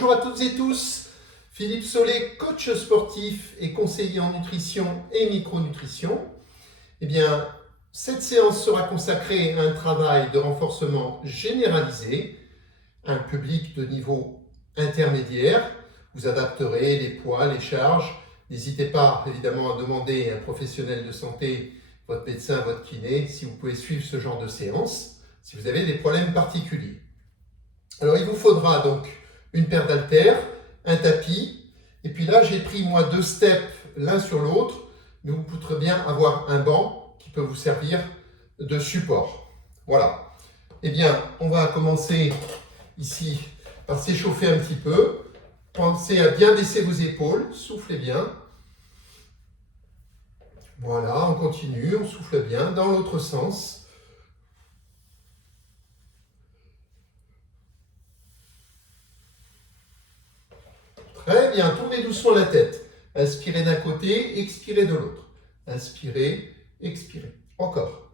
Bonjour à toutes et tous, Philippe Solé, coach sportif et conseiller en nutrition et micronutrition. Eh bien, cette séance sera consacrée à un travail de renforcement généralisé, un public de niveau intermédiaire. Vous adapterez les poids, les charges. N'hésitez pas évidemment à demander à un professionnel de santé, votre médecin, votre kiné, si vous pouvez suivre ce genre de séance, si vous avez des problèmes particuliers. Alors il vous faudra donc une paire d'haltères, un tapis, et puis là j'ai pris moi 2 steps l'un sur l'autre, mais vous pourrez bien avoir un banc qui peut vous servir de support. Voilà. Eh bien, on va commencer ici par s'échauffer un petit peu. Pensez à bien baisser vos épaules, soufflez bien. Voilà, on continue, on souffle bien dans l'autre sens. Très bien, tournez doucement la tête. Inspirez d'un côté, expirez de l'autre. Inspirez, expirez. Encore.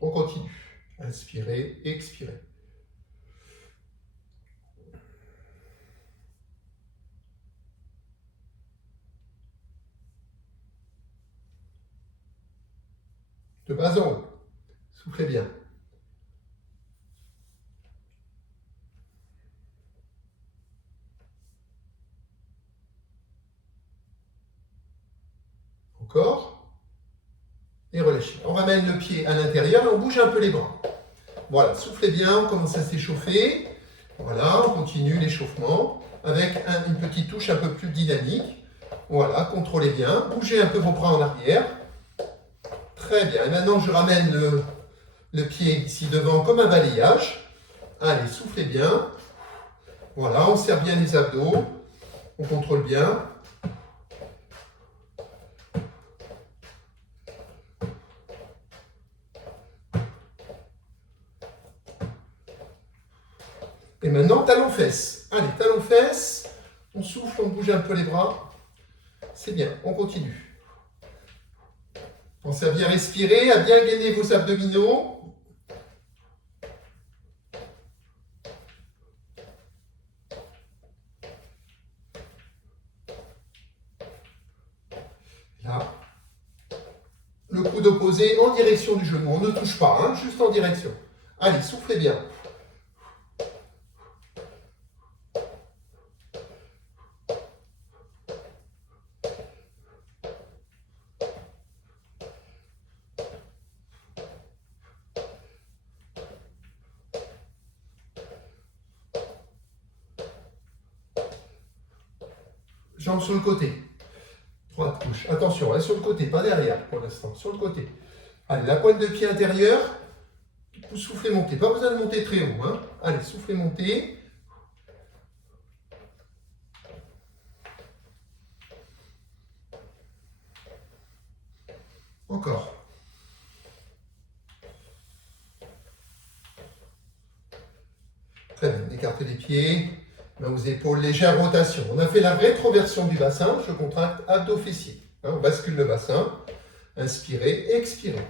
On continue. Inspirez, expirez. De bas en haut. Soufflez bien. Encore. Et relâchez. On ramène le pied à l'intérieur et on bouge un peu les bras. Voilà, soufflez bien, on commence à s'échauffer. Voilà, on continue l'échauffement avec une petite touche un peu plus dynamique. Voilà, contrôlez bien. Bougez un peu vos bras en arrière. Très bien. Et maintenant, je ramène le pied ici devant comme un balayage. Allez, soufflez bien. Voilà, on serre bien les abdos. On contrôle bien. Et maintenant, talons-fesses. Allez, talons-fesses. On souffle, on bouge un peu les bras. C'est bien, on continue. Pensez à bien respirer, à bien gainer vos abdominaux. Là. Le coude opposé en direction du genou. On ne touche pas, hein, juste en direction. Allez, soufflez bien. Jambes sur le côté. Droite, gauche. Attention, hein, sur le côté, pas derrière pour l'instant. Sur le côté. Allez, la pointe de pied intérieure. Vous soufflez monter. Pas besoin de monter très haut. Hein. Allez, soufflez monter. Encore. Très bien. Écartez les pieds. Mains aux épaules, légère rotation. On a fait la rétroversion du bassin. Je contracte abdos-fessiers. Hein, on bascule le bassin. Inspirez, expirez.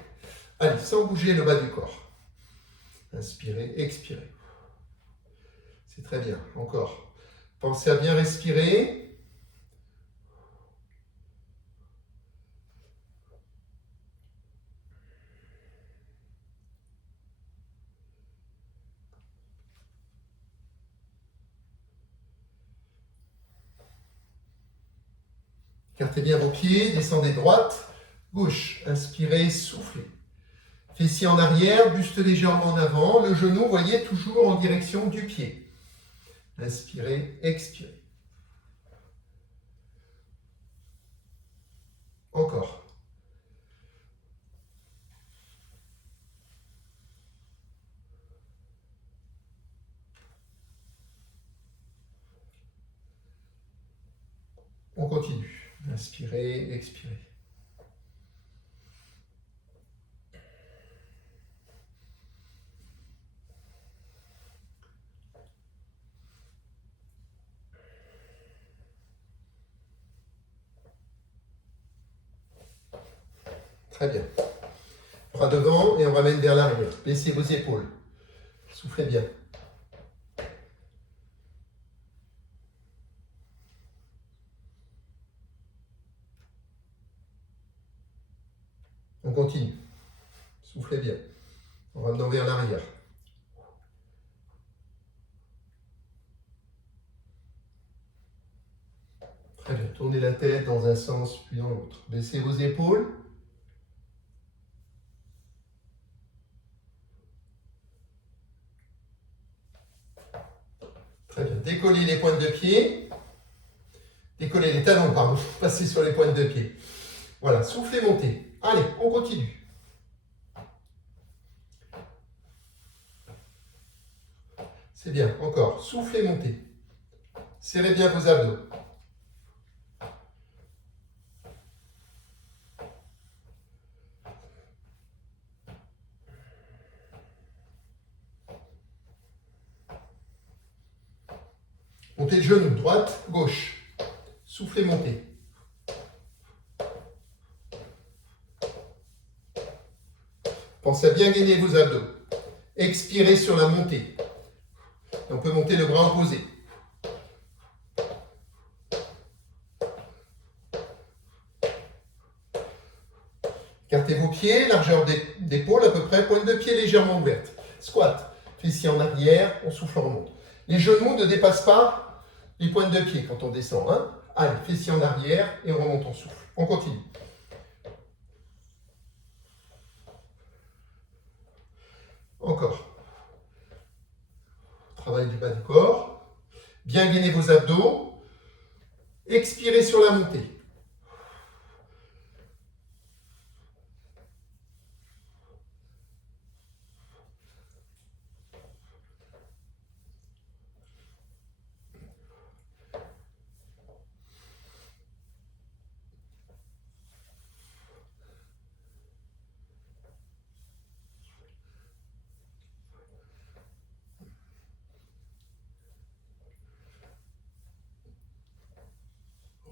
Allez, sans bouger le bas du corps. Inspirez, expirez. C'est très bien. Encore. Pensez à bien respirer. Écartez bien vos pieds, descendez droite, gauche. Inspirez, soufflez. Fessiers en arrière, buste légèrement en avant, le genou, voyez, toujours en direction du pied. Inspirez, expirez. Encore. On continue. Inspirez, expirez. Très bien. Bras devant et on ramène vers l'arrière. Baissez vos épaules. Soufflez bien. On continue. Soufflez bien. En ramenant vers l'arrière. Très bien. Tournez la tête dans un sens puis dans l'autre. Baissez vos épaules. Très bien. Décollez les pointes de pied. Décollez les talons, pardon. Passez sur les pointes de pied. Voilà. Soufflez, montez. Allez, on continue. C'est bien. Encore. Soufflez, montez. Serrez bien vos abdos. Montez le genou, droite, gauche. Soufflez, montez. Pensez à bien gainer vos abdos. Expirez sur la montée. Et on peut monter le bras opposé. Écartez vos pieds, largeur d'épaule à peu près, pointe de pied légèrement ouverte. Squat, fessiers en arrière, on souffle, on remonte. Les genoux ne dépassent pas les pointes de pied quand on descend. Hein. Allez, fessiers en arrière et on remonte, on souffle. On continue. Encore. Travail du bas du corps. Bien gainer vos abdos. Expirez sur la montée.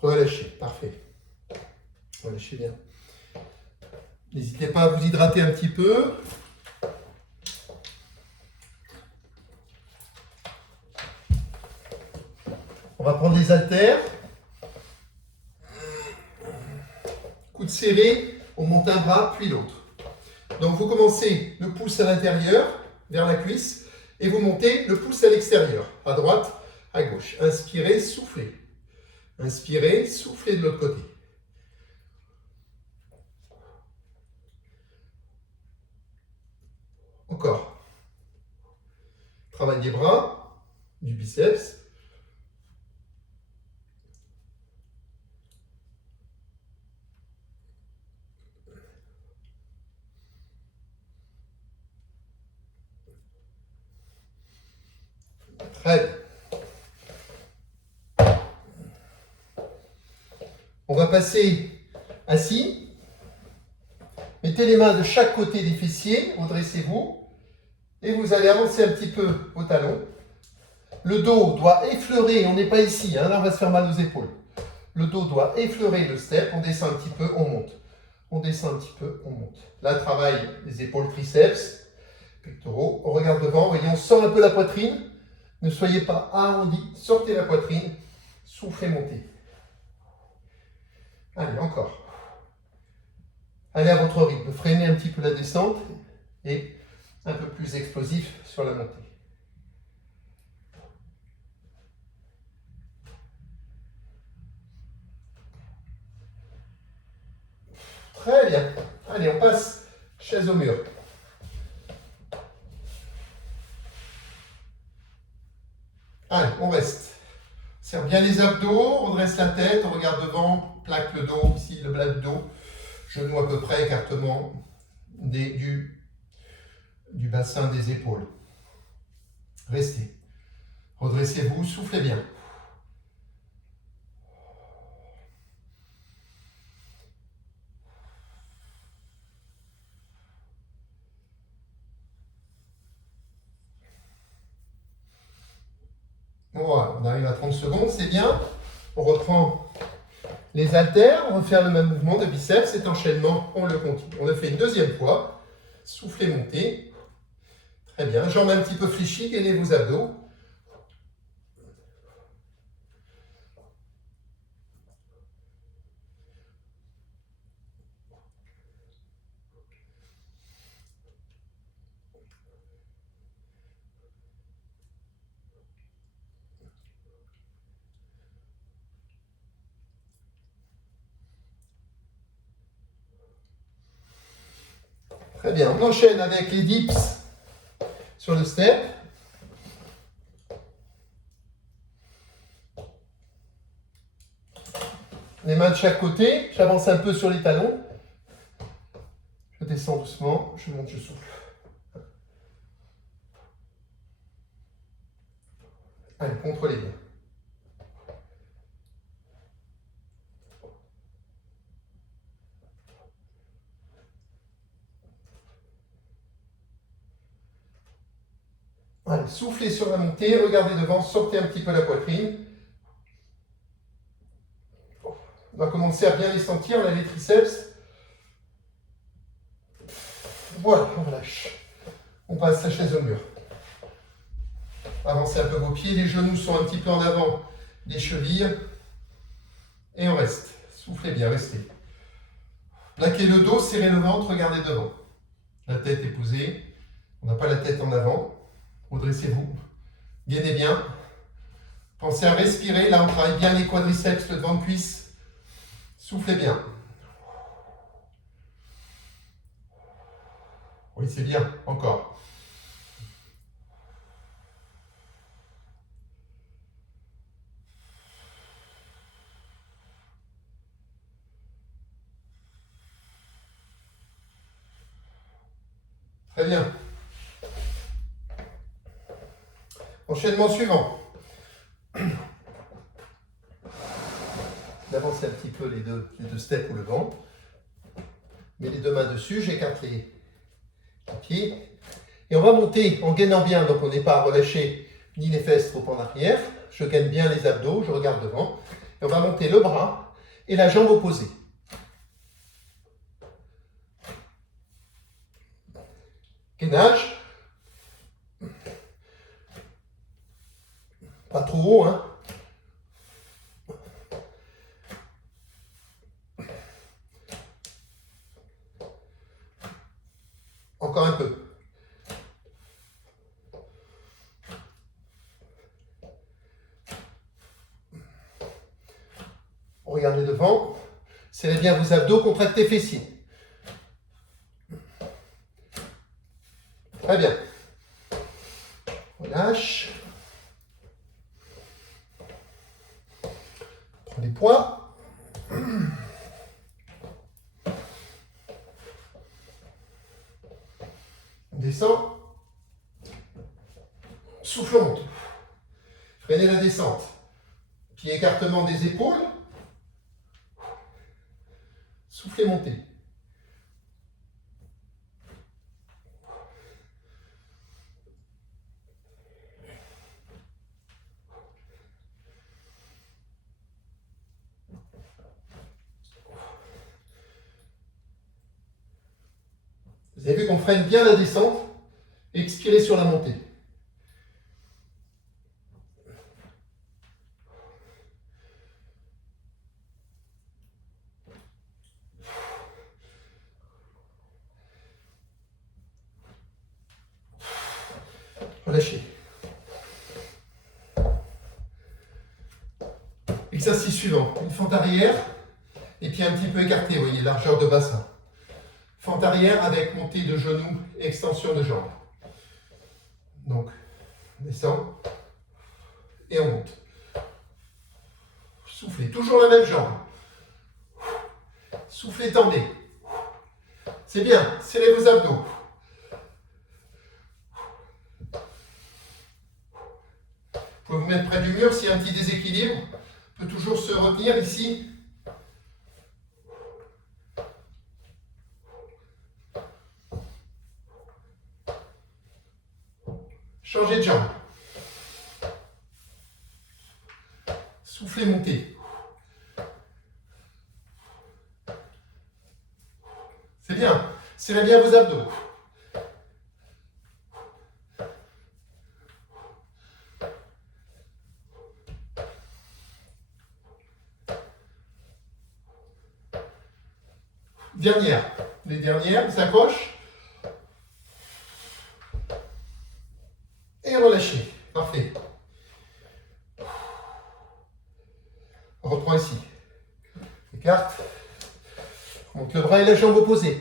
Relâchez, parfait. Relâchez bien. N'hésitez pas à vous hydrater un petit peu. On va prendre les haltères. Coude serré, on monte un bras puis l'autre. Donc vous commencez le pouce à l'intérieur, vers la cuisse, et vous montez le pouce à l'extérieur, à droite, à gauche. Inspirez, soufflez. Inspirez, soufflez de l'autre côté. Encore. Travail des bras, du biceps. Très bien. On va passer assis. Mettez les mains de chaque côté des fessiers, redressez-vous. Et vous allez avancer un petit peu vos talons. Le dos doit effleurer, on n'est pas ici, hein, là on va se faire mal aux épaules. Le dos doit effleurer le step, on descend un petit peu, on monte. On descend un petit peu, on monte. Là, travail les épaules triceps, pectoraux. On regarde devant, voyez, on sort un peu la poitrine. Ne soyez pas arrondi, sortez la poitrine, soufflez, montez. Allez, encore. Allez à votre rythme, freinez un petit peu la descente et un peu plus explosif sur la montée. Très bien. Allez, on passe chaise au mur. Allez, on reste. Serre bien les abdos, on redresse la tête, on regarde devant, plaque le dos, ici le bas du dos, genou à peu près, écartement du bassin des épaules. Restez. Redressez-vous, soufflez bien. Voilà, on arrive à 30 secondes, c'est bien. On reprend les haltères, on va faire le même mouvement de biceps, cet enchaînement, on le continue. On le fait une deuxième fois. Soufflez, montez. Très bien. Jambes un petit peu fléchies, gainez vos abdos. Très bien. On enchaîne avec les dips sur le step. Les mains de chaque côté. J'avance un peu sur les talons. Je descends doucement. Je monte, je souffle. Allez, contrôlez bien. Allez, soufflez sur la montée, regardez devant, sortez un petit peu la poitrine. On va commencer à bien les sentir, on a les triceps. Voilà, on relâche. On passe la chaise au mur. Avancez un peu vos pieds, les genoux sont un petit peu en avant des chevilles. Et on reste. Soufflez bien, restez. Plaquez le dos, serrez le ventre, regardez devant. La tête est posée. On n'a pas la tête en avant. Redressez-vous. Gainez bien. Pensez à respirer. Là, on travaille bien les quadriceps, le devant de cuisse. Soufflez bien. Oui, c'est bien. Encore. Très bien. Enchaînement suivant. D'avancer un petit peu les deux steps ou le vent. Mets les deux mains dessus, j'écarte les pieds. Et on va monter en gainant bien, donc on n'est pas à relâcher ni les fesses trop en arrière. Je gaine bien les abdos, je regarde devant. Et on va monter le bras et la jambe opposée. Gainage. Pas trop haut, hein. Encore un peu. Regardez devant. Serrez bien vos abdos, contractez fessiers. Très bien. Relâche. Prends les poids. On descend. Souffle, on monte. Freinez la descente. Pied écartement des épaules. Soufflez, montez. Vous avez vu qu'on freine bien la descente. Expirez sur la montée. Relâchez. Exercice suivant. Une fente arrière et puis un petit peu écarté, vous voyez, largeur de bassin. Fente arrière avec montée de genoux, extension de jambes. Donc, on descend et on monte. Soufflez, toujours la même jambe. Soufflez, tendez. C'est bien, serrez vos abdos. Vous pouvez vous mettre près du mur s'il y a un petit déséquilibre. On peut toujours se retenir ici. Changez de jambe. Soufflez, montez. C'est bien. Serrez bien vos abdos. Dernière. Les dernières, on s'accroche. Et relâchez. Parfait. On reprend ici. Écarte. Monte le bras et la jambe opposée.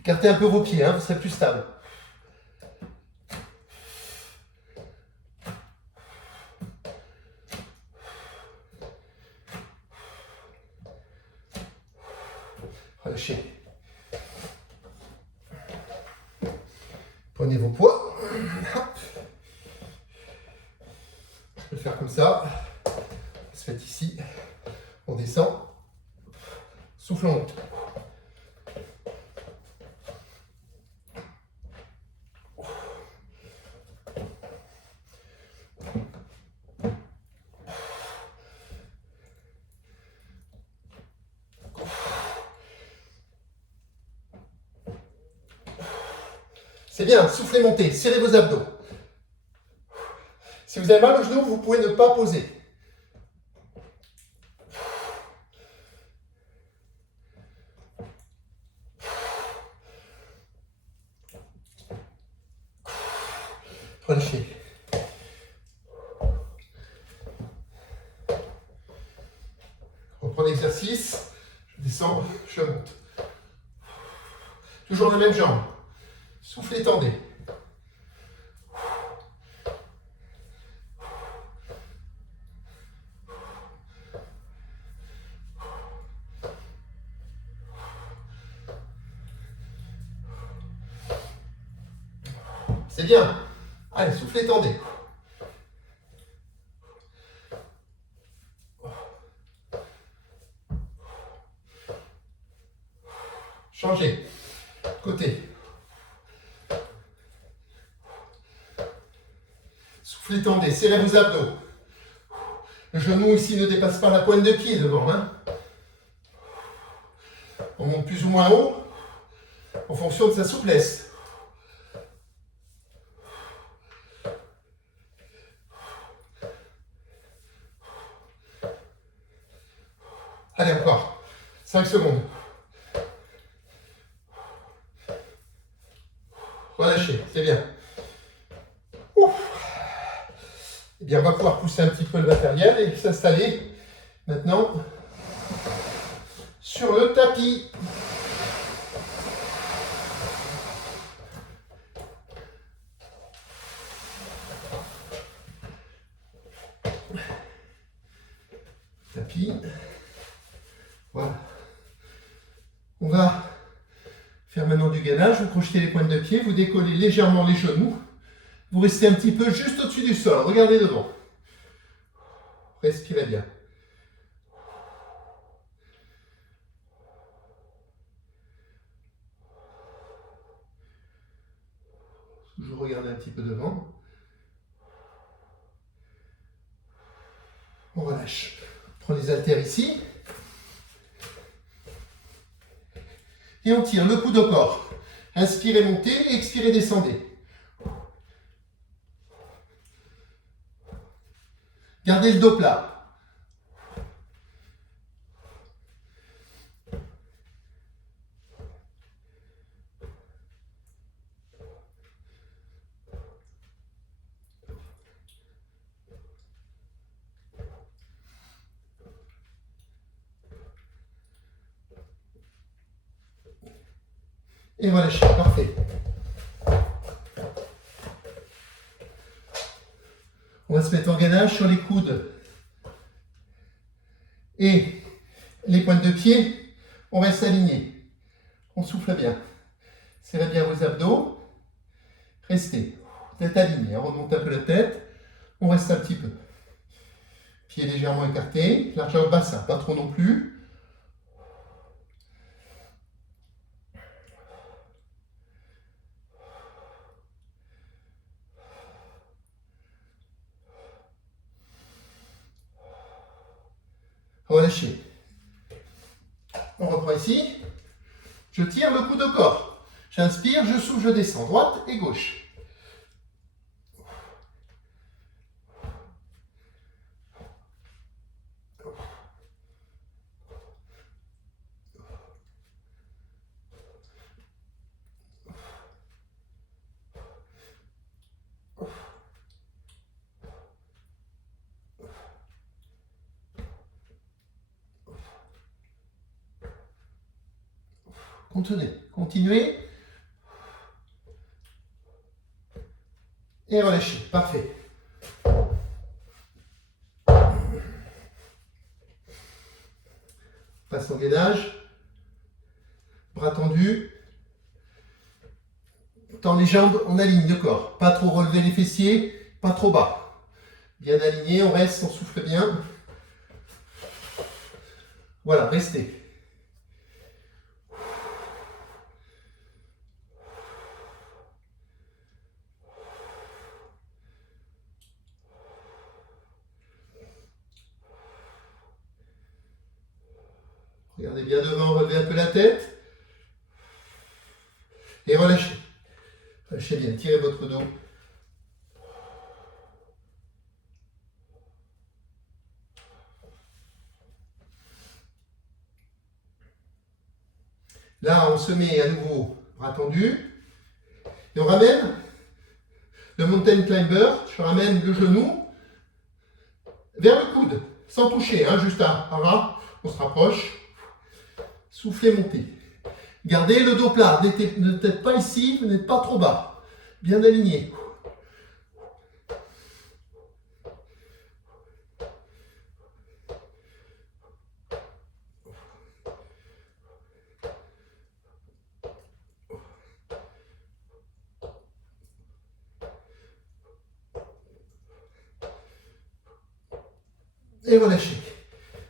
Écartez un peu vos pieds, hein, vous serez plus stable. Relâchez. Prenez vos poids. Je peux le faire comme ça. Ça se fait ici. On descend. Souffle en haut. C'est bien, soufflez, montez, serrez vos abdos. Si vous avez mal au genou, vous pouvez ne pas poser. Relâchez. Reprends l'exercice. Je descends, je monte. Toujours la même jambe. Soufflez, tendez. C'est bien. Allez, soufflez, tendez. Changez. Côté. Soufflez, tendez. Serrez vos abdos. Le genou ici ne dépasse pas la pointe de pied devant. Hein. On monte plus ou moins haut en fonction de sa souplesse. Allez, encore. 5 secondes. Relâchez, c'est bien. Ouf. Eh bien, on va pouvoir pousser un petit peu le matériel et s'installer maintenant sur le tapis. Tapis. Voilà. On va faire maintenant du gainage. Vous crochetez les pointes de pied, vous décollez légèrement les genoux. Vous restez un petit peu juste au-dessus du sol. Regardez devant. Respirez bien. Toujours regarder un petit peu devant. On relâche. On prend les haltères ici. Et on tire le coude au corps. Inspirez, montez, expirez, descendez. Gardez le dos plat. Et relâchez, parfait. On va se mettre en gainage sur les coudes et les pointes de pied. On reste aligné. On souffle bien. Serrez bien vos abdos. Restez. Tête alignée. On remonte un peu la tête. On reste un petit peu. Pieds légèrement écartés. Largeur bassin, pas trop non plus. relâchez. On reprend ici. Je tire le coude au corps. J'inspire, je souffle, je descends. Droite et gauche. Contenez, continuez. Et relâchez. Parfait. Passe en gainage. Bras tendus. Tends les jambes, on aligne le corps. Pas trop relever les fessiers, pas trop bas. Bien aligné, on reste, on souffle bien. Voilà, restez. Regardez bien devant, relevez un peu la tête. Et relâchez. Relâchez bien, tirez votre dos. Là, on se met à nouveau bras tendus. Et on ramène le mountain climber. Je ramène le genou vers le coude, sans toucher, hein, juste un ras. On se rapproche. Soufflez, montez. Gardez le dos plat. N'êtes pas ici, vous n'êtes pas trop bas. Bien aligné. Et relâchez.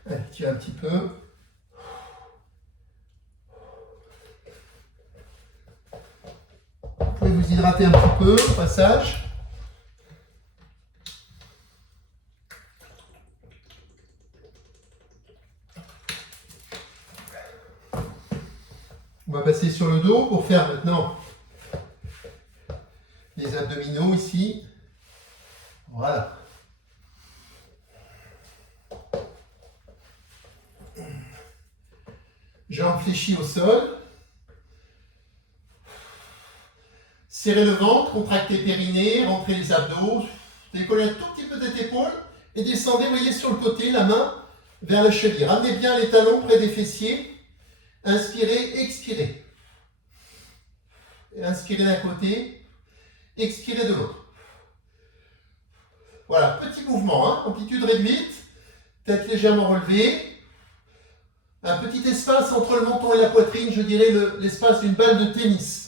Allez, tirez un petit peu. Vous pouvez vous hydrater un petit peu au passage. On va passer sur le dos pour faire maintenant les abdominaux ici. Voilà. Jambes fléchies au sol. Serrez le ventre, contractez périnée, rentrez les abdos. Décollez un tout petit peu des épaules et descendez, voyez, sur le côté, la main vers la cheville. Ramenez bien les talons près des fessiers. Inspirez, expirez. Inspirez d'un côté, expirez de l'autre. Voilà, petit mouvement, hein, amplitude réduite, tête légèrement relevée. Un petit espace entre le menton et la poitrine, je dirais l'espace d'une balle de tennis.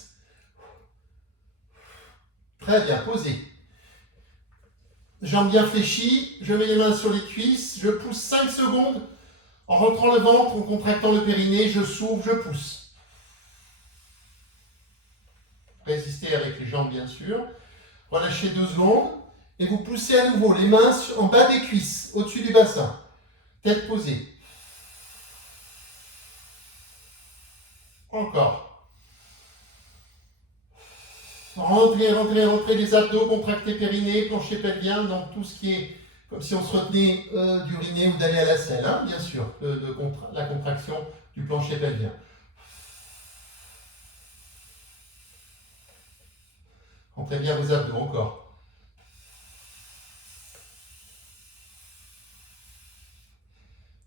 Très bien, posez. Jambes bien fléchies, je mets les mains sur les cuisses, je pousse 5 secondes en rentrant le ventre, en contractant le périnée, je s'ouvre, je pousse. Résistez avec les jambes bien sûr. Relâchez 2 secondes et vous poussez à nouveau les mains en bas des cuisses, au-dessus du bassin. Tête posée. Encore. Rentrez, rentrez, rentrez les abdos, contractez périnée, plancher pelvien, donc tout ce qui est comme si on se retenait d'uriner ou d'aller à la selle, hein, bien sûr, la contraction du plancher pelvien. Rentrez bien vos abdos, encore.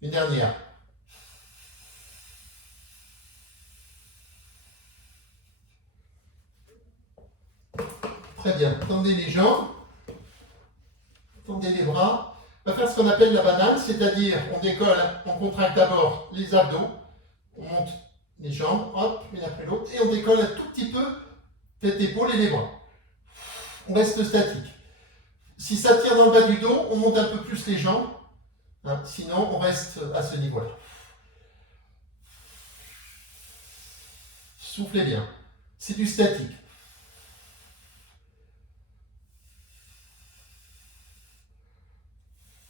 Une dernière. Très bien, tendez les jambes, tendez les bras. On va faire ce qu'on appelle la banane, c'est-à-dire on décolle, on contracte d'abord les abdos, on monte les jambes, hop, l'une après l'autre, et on décolle un tout petit peu tête, épaule et les bras. On reste statique. Si ça tire dans le bas du dos, on monte un peu plus les jambes, hein, sinon on reste à ce niveau-là. Soufflez bien, c'est du statique.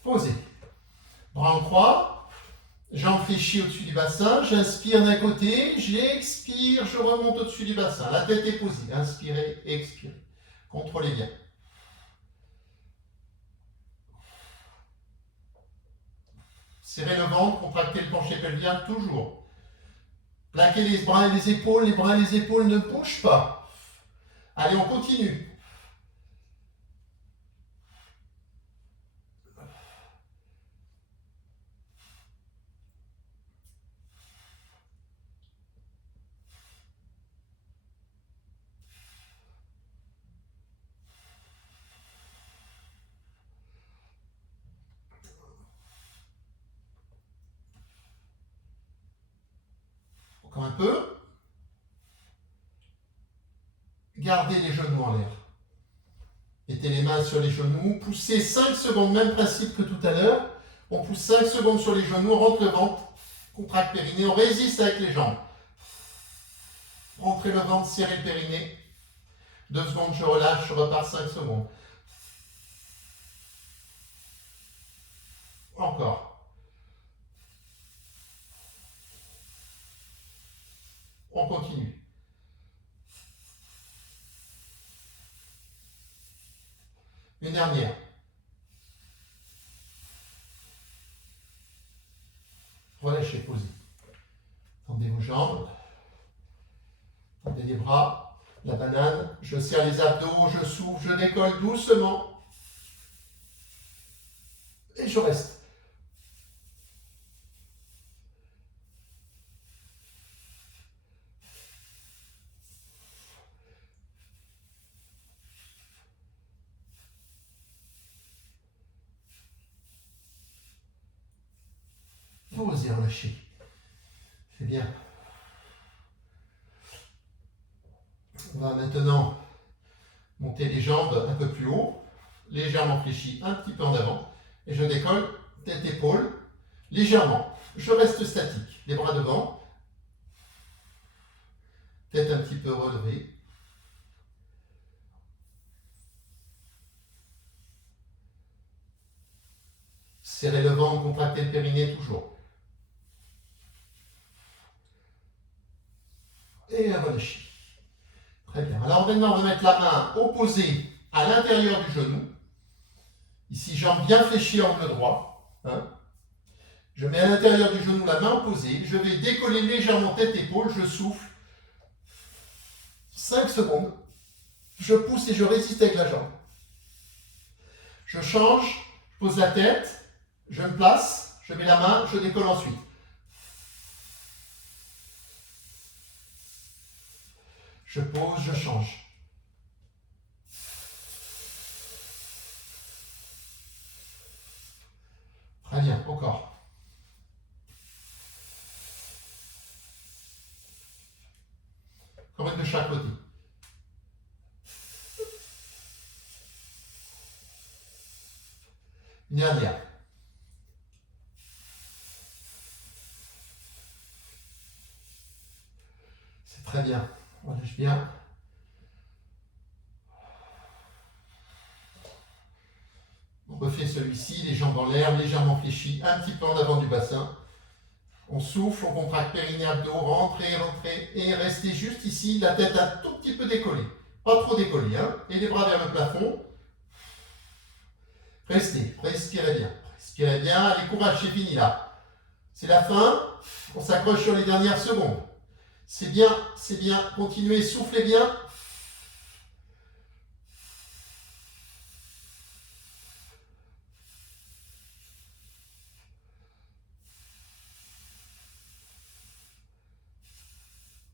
Posez. Bras en croix. Jambes fléchies au-dessus du bassin, j'inspire d'un côté, j'expire, je remonte au-dessus du bassin. La tête est posée, inspirez, expirez. Contrôlez bien. Serrez le ventre, contractez le plancher pelvien, toujours. Plaquez les bras et les épaules ne bougent pas. Allez, on continue. Encore un peu. Gardez les genoux en l'air. Mettez les mains sur les genoux. Poussez 5 secondes, même principe que tout à l'heure. On pousse 5 secondes sur les genoux, on rentre le ventre, contracte périnée, on résiste avec les jambes. Rentrez le ventre, serrez le périnée. 2 secondes, je relâche, je repars 5 secondes. Encore. On continue. Une dernière. Relâchez, posez. Tendez vos jambes. Tendez les bras. La banane. Je serre les abdos, je souffle, je décolle doucement. Et je reste. Vous osez relâcher. C'est bien. On va maintenant monter les jambes un peu plus haut, légèrement fléchies, un petit peu en avant. Et je décolle, tête, épaule, légèrement. Je reste statique. Les bras devant. Tête un petit peu relevée. Serrez le ventre, contractez le périnée toujours. Et relâchez. Très bien. Alors maintenant, on va mettre la main opposée à l'intérieur du genou. Ici, jambes bien fléchies, angle droit. Je mets à l'intérieur du genou la main opposée. Je vais décoller légèrement tête-épaule. Je souffle. 5 secondes. Je pousse et je résiste avec la jambe. Je change. Je pose la tête. Je me place. Je mets la main. Je décolle ensuite. Je pose, je change. Très bien, encore. Encore une de chaque côté. Une dernière. C'est très bien. On relâche bien. On refait celui-ci, les jambes en l'air, légèrement fléchies, un petit peu en avant du bassin. On souffle, on contracte périnée, abdos, rentrez, rentrez, et restez juste ici, la tête un tout petit peu décollée. Pas trop décollée, hein, et les bras vers le plafond. Restez, respirez bien. Respirez bien, allez, courage, c'est fini là. C'est la fin, on s'accroche sur les dernières secondes. C'est bien, continuez, soufflez bien.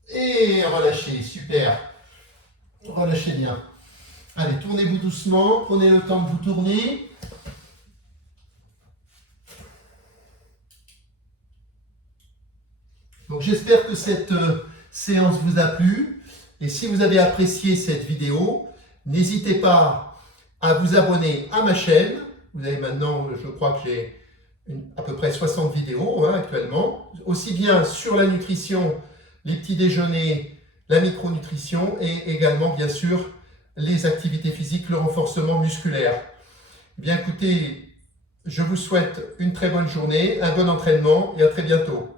Et relâchez, super. Relâchez bien. Allez, tournez-vous doucement, prenez le temps de vous tourner. Donc j'espère que cette séance vous a plu. Et si vous avez apprécié cette vidéo, n'hésitez pas à vous abonner à ma chaîne. Vous avez maintenant, je crois que j'ai à peu près 60 vidéos actuellement. Aussi bien sur la nutrition, les petits déjeuners, la micronutrition et également bien sûr les activités physiques, le renforcement musculaire. Eh bien écoutez, Je vous souhaite une très bonne journée, un bon entraînement et à très bientôt.